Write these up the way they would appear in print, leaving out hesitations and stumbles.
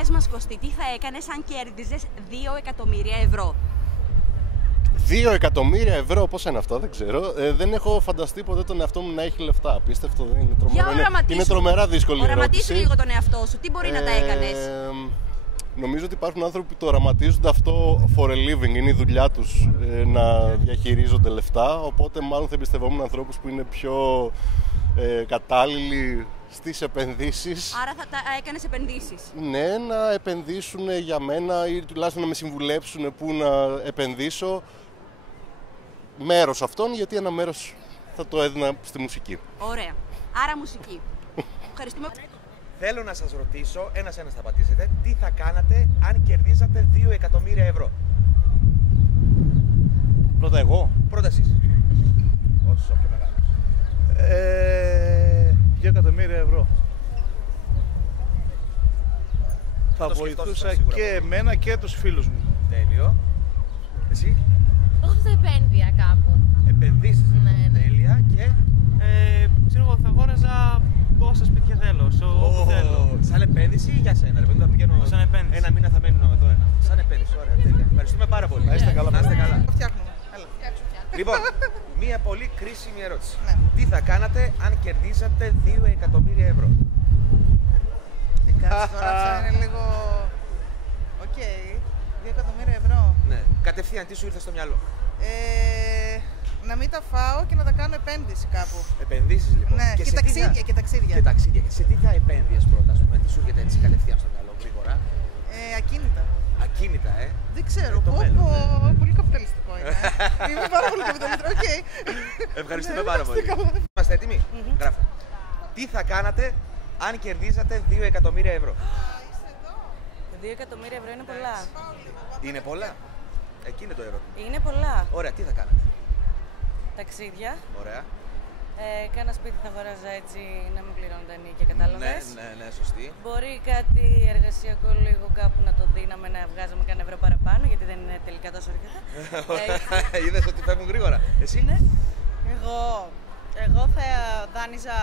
Πες μας, Κωστή, τι θα έκανες αν κέρδιζες 2 εκατομμύρια ευρώ? 2 εκατομμύρια ευρώ, πώς είναι αυτό, δεν ξέρω. Δεν έχω φανταστεί ποτέ τον εαυτό μου να έχει λεφτά. Απίστευτο, δεν είναι τρομερό. Είναι τρομερά δύσκολη ερώτηση. Οραματίσου λίγο τον εαυτό σου, τι μπορεί να τα έκανες? Νομίζω ότι υπάρχουν άνθρωποι που το οραματίζονται αυτό for a living, είναι η δουλειά τους να διαχειρίζονται λεφτά. Οπότε, μάλλον θα εμπιστευόμουν ανθρώπους που είναι πιο κατάλληλοι στις επενδύσεις. Άρα θα έκανες επενδύσεις? Ναι, να επενδύσουν για μένα ή τουλάχιστον να με συμβουλέψουν πού να επενδύσω μέρος αυτών, γιατί ένα μέρος θα το έδινα στη μουσική. Ωραία. Άρα μουσική. Ευχαριστούμε. Θέλω να σας ρωτήσω, ένας-ένας θα απαντήσετε, τι θα κάνατε αν κερδίζατε 2 εκατομμύρια ευρώ? Πρώτα εγώ. Πρώτα εσείς. Όσο πιο μεγάλος. 2 εκατομμύρια ευρώ. Θα το βοηθούσα και εμένα και τους φίλους μου. Τέλειο. Εσύ? Εγώ θα επένδυα κάπου. Επενδύσεις. Ναι. Τέλεια. Και Ξέρω εγώ, θα αγόραζα όσα σπίτια θέλω, όπου θέλω. Σαν επένδυση ή για σένα? Θα πηγαίνω σαν επένδυση. ένα μήνα, θα μένω εδώ ένα. Σαν επένδυση, ωραία. Τέλεια. Ευχαριστούμε πάρα πολύ. Να είστε καλά. Να είστε καλά. Φτιάχνουμε. Έλα. Λοιπόν, μία πολύ κρίσιμη ερώτηση. Ναι. Τι θα κάνατε αν κερδίζατε 2 εκατομμύρια ευρώ? Κάτσε τώρα, αυτό είναι λίγο... Οκ, 2 εκατομμύρια ευρώ. Ναι. Κατευθείαν, τι σου ήρθε στο μυαλό? Να μην τα φάω και να τα κάνω επένδυση κάπου. Επενδύσεις λοιπόν. Ναι, και ταξίδια, και ταξίδια. Και ταξίδια. Σε τι θα επένδυες πρώτα, ας πούμε, τι σου έρχεται έτσι κατευθείαν στο μυαλό, γρήγορα? Ακίνητα. Ακίνητα, Δεν ξέρω, το μέλλον, πολύ καπιταλιστικό είναι. Είμαι πάρα πολύ καπιταλιστικό, οκ. Ευχαριστούμε πάρα πολύ. Είμαστε έτοιμοι? Γράφω. Τι θα κάνατε αν κερδίζατε 2 εκατομμύρια ευρώ? 2 εκατομμύρια ευρώ είναι πολλά. Είναι πολλά? Εκεί είναι το ερώτημα. Είναι πολλά. Ωραία, τι θα κάνατε? Ταξίδια. Ωραία. Κάνα σπίτι θα αγοράζα έτσι να μην πληρώνω τα ενίκια, κατάλαβες. Ναι, σωστή. Μπορεί κάτι εργασιακό λίγο κάπου να το δίναμε, να βγάζαμε κανένα ευρώ παραπάνω, γιατί δεν είναι τελικά τόσο αρκετά. Είδες ότι φεύγουν γρήγορα. Εσύ? Ναι. Εγώ θα δάνειζα,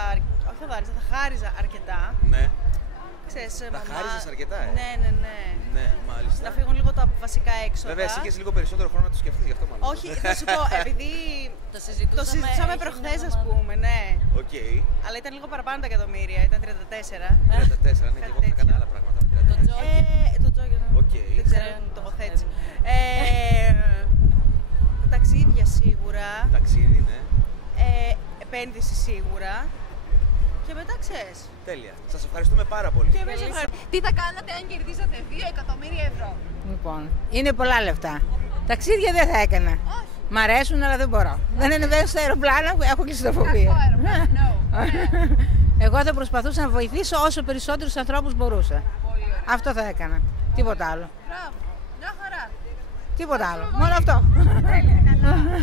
όχι θα δάνειζα, θα χάριζα αρκετά. Ναι. Ξέρεις, θα χάριζες αρκετά, Ναι. Ναι, μάλιστα. Να φύγουν λίγο τα βασικά έξοδα. Βέβαια, εσύ είχες λίγο περισσότερο χρόνο να το σκεφτείς, γι' αυτό μάλλον. Όχι, θα σου πω, επειδή το συζητούσαμε προχθές, ας πούμε, ναι. Οκ. Αλλά ήταν λίγο παραπάνω τα εκατομμύρια, ήταν 34. 34, ναι, και εγώ θα έκανα άλλα πράγματα. Το τζόγερ. Το τζόγερ, δεν ξέρω αν τοποθέτηση. Ταξίδια σίγουρα. Ταξίδι, ναι. Επένδυση σίγουρα. Και μετά ξέρεις. Τέλεια. Σας ευχαριστούμε πάρα πολύ. Τι θα κάνατε αν κερδίζατε 2 εκατομμύρια ευρώ? Λοιπόν, είναι πολλά λεφτά. Ταξίδια δεν θα έκανα. Όχι. Μ' αρέσουν, αλλά δεν μπορώ. Δεν ανεβαίνω στο αεροπλάνο που έχω κλειστοφοβία. Εγώ θα προσπαθούσα να βοηθήσω όσο περισσότερους ανθρώπους μπορούσα. Αυτό θα έκανα. Τίποτα άλλο. Μπράβο. Μια χαρά. Τίποτα άλλο. Μόνο αυτό.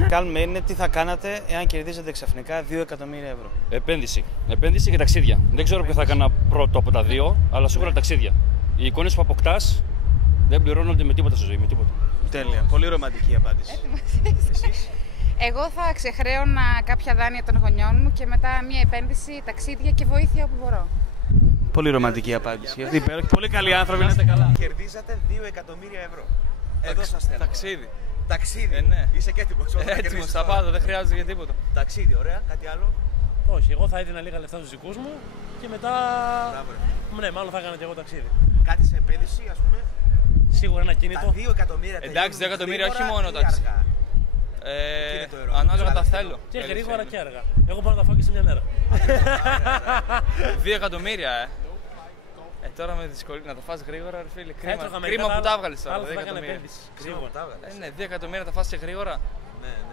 Κάνουμε είναι τι θα κάνατε εάν κερδίζετε ξαφνικά 2 εκατομμύρια ευρώ. Επένδυση. Επένδυση και ταξίδια. Δεν ξέρω ποιο θα έκανα πρώτο από τα δύο, αλλά σίγουρα ταξίδια. Οι εικόνες που αποκτάς δεν πληρώνονται με τίποτα στη ζωή, με τίποτα. Τέλεια. Πολύ ρομαντική απάντηση. Εσείς? Εγώ θα ξεχρέωνα κάποια δάνεια των γονιών μου και μετά μια επένδυση, ταξίδια και βοήθεια όπου μπορώ. Πολύ ρομαντική απάντηση. Πολύ καλοί άνθρωποι, να είστε καλά. Κερδίζατε 2 εκατομμύρια ευρώ. Εδώ σας θέλω. Ταξίδι. Ταξίδι. Ναι. Είσαι και έτοιμος? Έτοιμος, τα πάντα, δεν χρειάζεται για τίποτα. Ταξίδι, ωραία. Κάτι άλλο? Όχι, εγώ θα έδινα λίγα λεφτά στους δικούς μου και μετά. Μπράβο. Ναι, μάλλον θα έκανα και εγώ ταξίδι. Κάτι σε επένδυση, ας πούμε. Σίγουρα ένα κίνητο. Τα 2 εκατομμύρια. Εντάξει, 2 εκατομμύρια όχι μόνο ταξίδι. ταξίδι. Ανάλογα τα θέλω. Και γρήγορα και αργά. Εγώ μπορώ να τα φάω και σε μια μέρα. 2 εκατομμύρια, τώρα με δυσκολία να τα φας γρήγορα, ρε φίλε. Κρίμα που τα έβγαλες τώρα. Άλλο θα έκανε επένδυση. Ναι, 2 εκατομμύρια να τα φας και γρήγορα.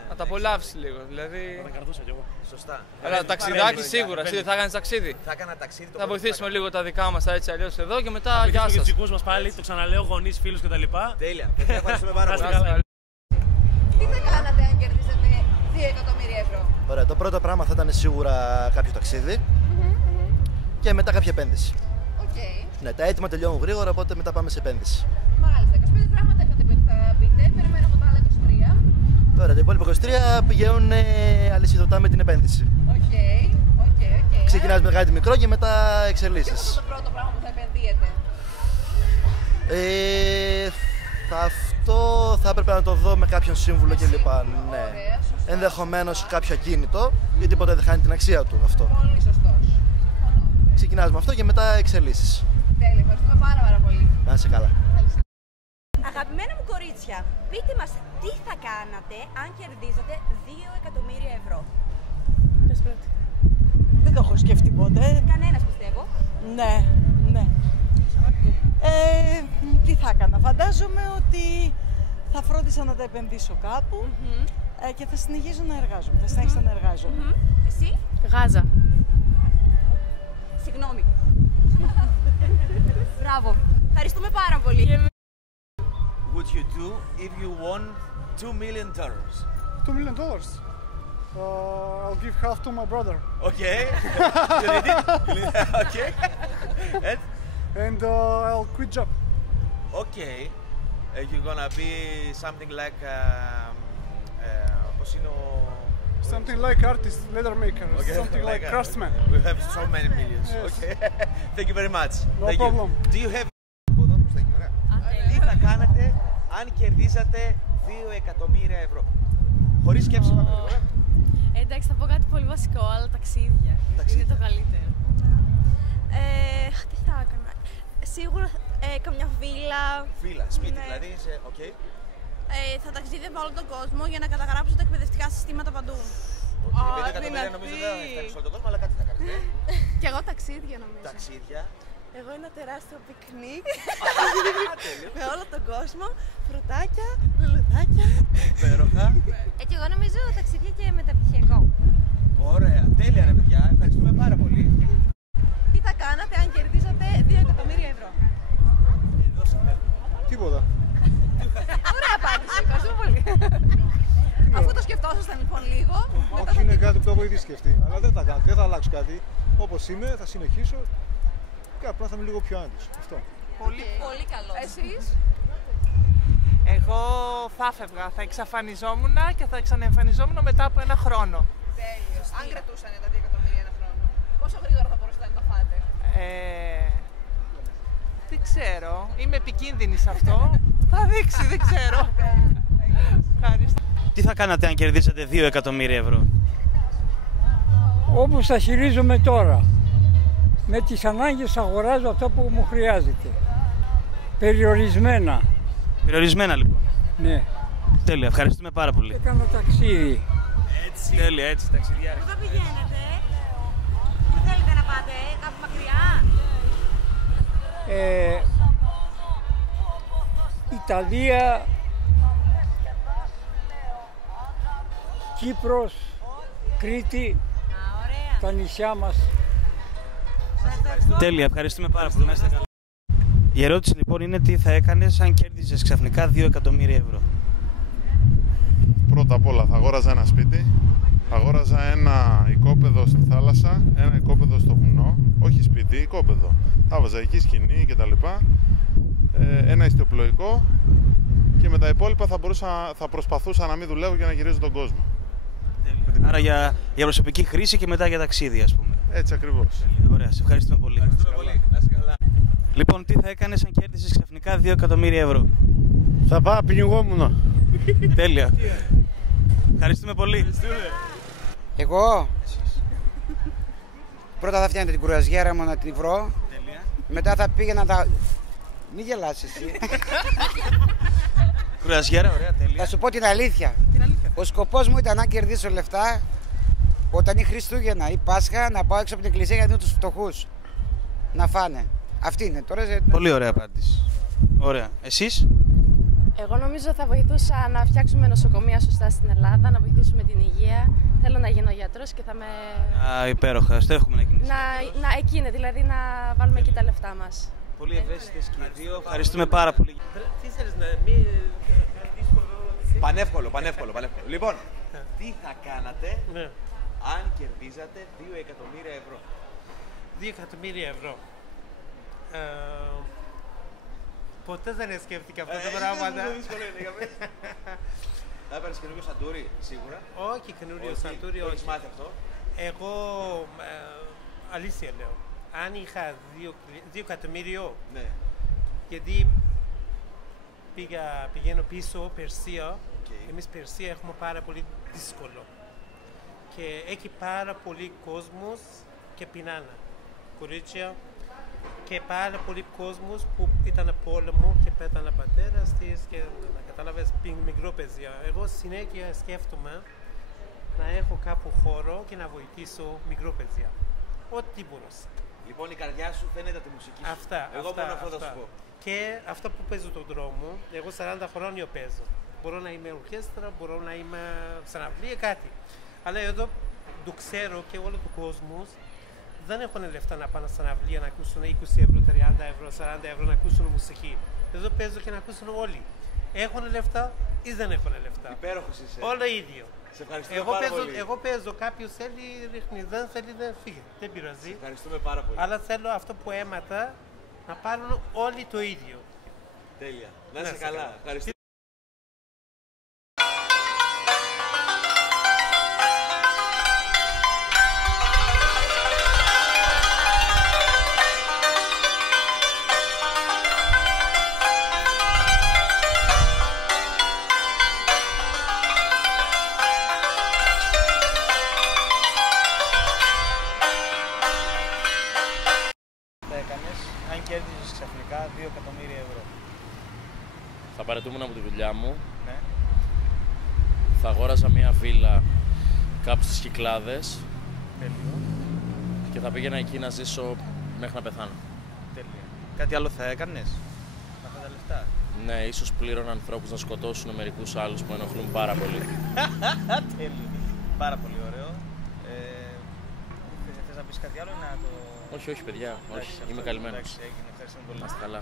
Να τα απολαύσεις λίγο. Δηλαδή. Θα τα κρατούσα κι εγώ. Σωστά. Αλλά ταξιδάκι σίγουρα. Εσύ δεν θα κάνεις ταξίδι? Θα έκανα ταξίδι. Θα βοηθήσουμε λίγο τα δικά μας έτσι αλλιώς εδώ και μετά γεια σας. Για τους δικούς μας πάλι, το ξαναλέω, γονείς, φίλους κτλ. Τέλεια. Ευχαριστούμε πάρα πολύ. Τι θα κάνατε αν κερδίζατε 2 εκατομμύρια ευρώ? Ωραία, το πρώτο πράγμα θα ήταν σίγουρα κάποιο ταξίδι και μετά κάποια επένδυση. Ναι, τα έτοιμα τελειώνουν γρήγορα, οπότε μετά πάμε σε επένδυση. Μάλιστα, 25 πράγματα είχατε πει ότι θα πείτε. Περιμένω από τα άλλα 23. Τώρα τα υπόλοιπα 23 πηγαίνουν αλυσιδωτά με την επένδυση. Οκ. Ξεκινάς με κάτι μικρό και μετά εξελίσσεις. Ποιο είναι το πρώτο πράγμα που θα επενδύετε? Αυτό θα έπρεπε να το δω με κάποιον σύμβουλο κλπ. Ναι. Ενδεχομένως κάποιο ακίνητο, γιατί ποτέ δεν χάνει την αξία του αυτό. Πολύ σωστός. Ξεκινάς με αυτό και μετά εξελίσσεις. Τέλεια, ευχαριστούμε πάρα πολύ. Να είσαι καλά. Αγαπημένα μου κορίτσια, πείτε μας τι θα κάνατε αν κερδίζατε 2 εκατομμύρια ευρώ. Πες πρώτη. Δεν το έχω σκεφτεί ποτέ. Κανένας πιστεύω. Ναι. Τι θα έκανα. Φαντάζομαι ότι θα φρόντισα να τα επενδύσω κάπου και θα συνεχίσω να εργάζομαι. Θα συνέχισα να εργάζομαι. Εσύ? Γάζα. Συγγνώμη. Μπράβο. Ευχαριστούμε πάρα πολύ. Would you do if you won $2 million? $2 million? I'll give half to my brother. Okay. You need it? Okay. And I'll quit job. Okay. You're gonna be something like something like artist, leather maker, okay. something like craftsman. We have so many millions. Yes. Okay. Thank you very much. No Thank problem. You. Do you have... Τι θα κάνατε αν κερδίζατε 2 εκατομμύρια ευρώ? Χωρίς σκέψη πάμε λίγο. Εντάξει, θα πω κάτι πολύ βασικό, αλλά ταξίδια. Είναι το καλύτερο. Τι θα έκανα. Σίγουρα καμιά βίλα. Βίλα, σπίτι δηλαδή, okay. Θα ταξίδευα όλο τον κόσμο για να καταγράψω τα εκπαιδευτικά συστήματα παντού. Okay, εκατομμύρια νομίζω δεν θα φτιάξει όλο τον κόσμο, αλλά κάτι θα κάνετε. Κι εγώ ταξίδια νομίζω. Ταξίδια. Εγώ ένα τεράστιο πικνίκ με όλο τον κόσμο, φρουτάκια, λουλουδάκια. Υπέροχα. Και εγώ νομίζω ταξίδια και μεταπτυχιακό. Ωραία, τέλεια ρε παιδιά, ευχαριστούμε πάρα πολύ. Τι θα κάνατε αν κερδίζατε 2 εκατομμύρια ευρώ? Τίποτα. Ωραία απάντηση, ευχαριστούμε πολύ. Αφού το σκεφτόσασταν λοιπόν λίγο. Όχι, είναι κάτι που το έχω ήδη σκεφτεί, αλλά δεν θα κάνω, δεν θα αλλάξω κάτι. Όπως είμαι, θα συνεχίσω. Και απλά θα είμαι λίγο πιο άνετος. Αυτό. Πολύ καλό. Εσείς? Εγώ θα έφευγα, θα εξαφανιζόμουν και θα ξαναεμφανιζόμουν μετά από 1 χρόνο. Τέλειο. Αν κρατούσαν τα 2 εκατομμύρια 1 χρόνο, πόσο γρήγορα θα μπορούσατε να τα φάτε? Δεν ξέρω. Είμαι επικίνδυνη σε αυτό. Θα δείξει, δεν ξέρω. Ευχαριστώ. Τι θα κάνατε αν κερδίσατε 2 εκατομμύρια ευρώ? Όπως τα χειρίζομαι τώρα. Με τις ανάγκες αγοράζω αυτό που μου χρειάζεται. Περιορισμένα. Περιορισμένα λοιπόν. Ναι. Τέλεια, ευχαριστούμε πάρα πολύ. Έκανα ταξίδι. Έτσι. Τέλεια, έτσι, ταξιδιάρι. Πού θα πηγαίνετε? Πού θέλετε να πάτε, κάπου μακριά? Ιταλία, Κύπρος, Κρήτη, τα νησιά μας. Τέλεια, ευχαριστούμε πάρα πολύ. Η ερώτηση λοιπόν είναι τι θα έκανες αν κέρδιζες ξαφνικά 2 εκατομμύρια ευρώ. Πρώτα απ' όλα θα αγόραζα ένα σπίτι, θα αγόραζα ένα οικόπεδο στη θάλασσα, ένα οικόπεδο στο βουνό, όχι σπίτι, οικόπεδο. Θα βάζα εκεί σκηνή κτλ. Ένα ιστιοπλοϊκό και με τα υπόλοιπα θα προσπαθούσα να μην δουλεύω για να γυρίζω τον κόσμο. Τέλεια. Άρα για προσωπική χρήση και μετά για ταξίδια, ας πούμε. Έτσι ακριβώς. Ωραία, σε ευχαριστούμε πολύ. Ευχαριστούμε πολύ. Να είσαι καλά. Λοιπόν, τι θα έκανες αν κέρδισες ξαφνικά 2 εκατομμύρια ευρώ? Θα πάω πνιγόμουν. Τέλεια. Ευχαριστούμε πολύ. Εγώ πρώτα θα φτιάχνω την κουραζιέρα μου να την βρω. Τέλεια. Μετά θα πήγαινα τα... Μην γελάσεις εσύ. Κουραζιέρα, ωραία, τέλεια. Θα σου πω την αλήθεια. Ο σκοπός μου ήταν να κερδίσω λεφτά όταν είναι Χριστούγεννα ή Πάσχα να πάω έξω από την εκκλησία για να δίνω τους φτωχούς να φάνε. Αυτή είναι. Τώρα... Πολύ ωραία απάντηση. Ωραία. Εσείς? Εγώ νομίζω θα βοηθούσα να φτιάξουμε νοσοκομεία σωστά στην Ελλάδα, να βοηθήσουμε την υγεία. Θέλω να γίνω γιατρός και θα με... Υπέροχα. Στο εύχομαι να γίνεις. Εκείνη, δηλαδή να βάλουμε εκεί τα λεφτά μας. Πολύ ευαίσθητες και οι δύο. Ευχαριστούμε πάρα πολύ. Τι θέλεις να μην... Πανεύκολο. Λοιπόν, τι θα κάνατε αν κερδίζατε 2 εκατομμύρια ευρώ? 2 εκατομμύρια ευρώ. Ποτέ δεν σκέφτηκα αυτά τα πράγματα. Θα έπαιρνες καινούριο σαντούρι, σίγουρα? Όχι, καινούριο σαντούρι, όχι. Έχεις μάθει αυτό? Εγώ, αλήθεια λέω, αν είχα 2 εκατομμύριο, ναι. γιατί πηγαίνω πίσω, Περσία. Εμείς Περσία έχουμε πάρα πολύ δύσκολο. Και έχει πάρα πολύ κόσμος και πεινάνε. Κορίτσια και πάρα πολύ κόσμος που ήταν πόλεμο και πέτανε πατέρας της και κατάλαβες μικρό παιδιά. Εγώ συνέχεια σκέφτομαι να έχω κάπου χώρο και να βοηθήσω μικρό παιδιά. Ό,τι μπορούσα. Λοιπόν, η καρδιά σου φαίνεται τη μουσική σου. Εγώ μόνο αυτό θα σου πω. Και αυτό που παίζω τον δρόμο, εγώ 40 χρόνια παίζω. Μπορώ να είμαι ορχέστρα, μπορώ να είμαι συναυλία, κάτι. Αλλά εδώ το ξέρω και όλο ο κόσμο δεν έχουν λεφτά να πάνε στην αυλία να ακούσουν 20 ευρώ, 30 ευρώ, 40 ευρώ να ακούσουν μουσική. Εδώ παίζω και να ακούσουν όλοι. Έχουν λεφτά ή δεν έχουν λεφτά. Υπέροχος είσαι. Όλο ίδιο. Σε ευχαριστούμε πάρα πολύ. Εγώ παίζω, κάποιος θέλει ρίχνει, δεν θέλει δεν φύγει. Δεν πειράζει. Σε ευχαριστούμε πάρα πολύ. Αλλά θέλω αυτό που έμαθα να πάρουν όλοι το ίδιο. Τέλεια. Να είσαι καλά. Ευχαριστώ. Αν κέρδιζες ξαφνικά 2 εκατομμύρια ευρώ. Θα παραιτούμουν από τη δουλειά μου. Ναι. Θα αγόραζα μια βίλα κάπου στις Κυκλάδες. Τέλειο. Και θα πήγαινα εκεί να ζήσω μέχρι να πεθάνω. Τέλεια. Κάτι άλλο θα έκανες με αυτά τα λεφτά? Ναι, ίσως πλήρωνα ανθρώπους να σκοτώσουν μερικούς άλλους που ενοχλούν πάρα πολύ. Τέλειο. Πάρα πολύ ωραίο. Θες να πεις κάτι άλλο ή να το... Όχι, παιδιά. Όχι. Είμαι καλυμμένος. Εντάξει, έγινε. Ευχαριστούμε πολύ. Να είστε καλά.